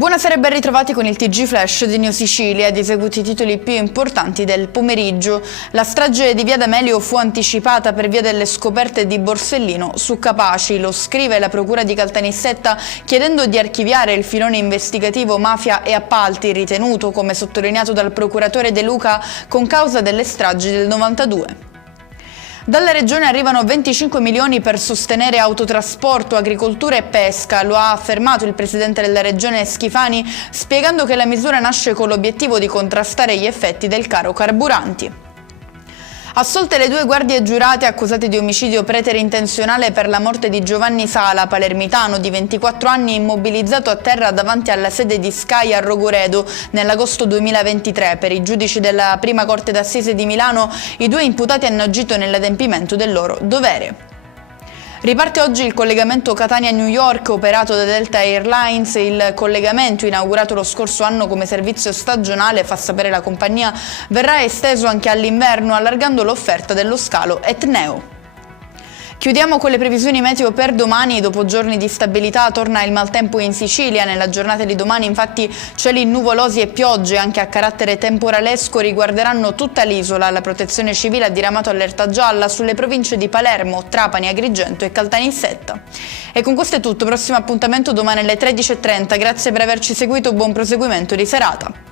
Buonasera e ben ritrovati con il TG Flash di Neo Sicilia ed eseguiti i titoli più importanti del pomeriggio. La strage di Via D'Amelio fu anticipata per via delle scoperte di Borsellino su Capaci, lo scrive la Procura di Caltanissetta chiedendo di archiviare il filone investigativo mafia e appalti ritenuto, come sottolineato dal procuratore De Luca, con causa delle stragi del 92. Dalla Regione arrivano 25 milioni per sostenere autotrasporto, agricoltura e pesca, lo ha affermato il Presidente della Regione Schifani, spiegando che la misura nasce con l'obiettivo di contrastare gli effetti del caro carburanti. Assolte le due guardie giurate accusate di omicidio preterintenzionale per la morte di Giovanni Sala, palermitano di 24 anni immobilizzato a terra davanti alla sede di Sky a Rogoredo nell'agosto 2023. Per i giudici della Prima Corte d'Assise di Milano, i due imputati hanno agito nell'adempimento del loro dovere. Riparte oggi il collegamento Catania-New York operato da Delta Airlines. Il collegamento, inaugurato lo scorso anno come servizio stagionale, fa sapere la compagnia, verrà esteso anche all'inverno, allargando l'offerta dello scalo Etneo. Chiudiamo con le previsioni meteo per domani. Dopo giorni di stabilità torna il maltempo in Sicilia. Nella giornata di domani infatti cieli nuvolosi e piogge anche a carattere temporalesco riguarderanno tutta l'isola. La Protezione Civile ha diramato allerta gialla sulle province di Palermo, Trapani, Agrigento e Caltanissetta. E con questo è tutto, prossimo appuntamento domani alle 13:30. Grazie per averci seguito, buon proseguimento di serata.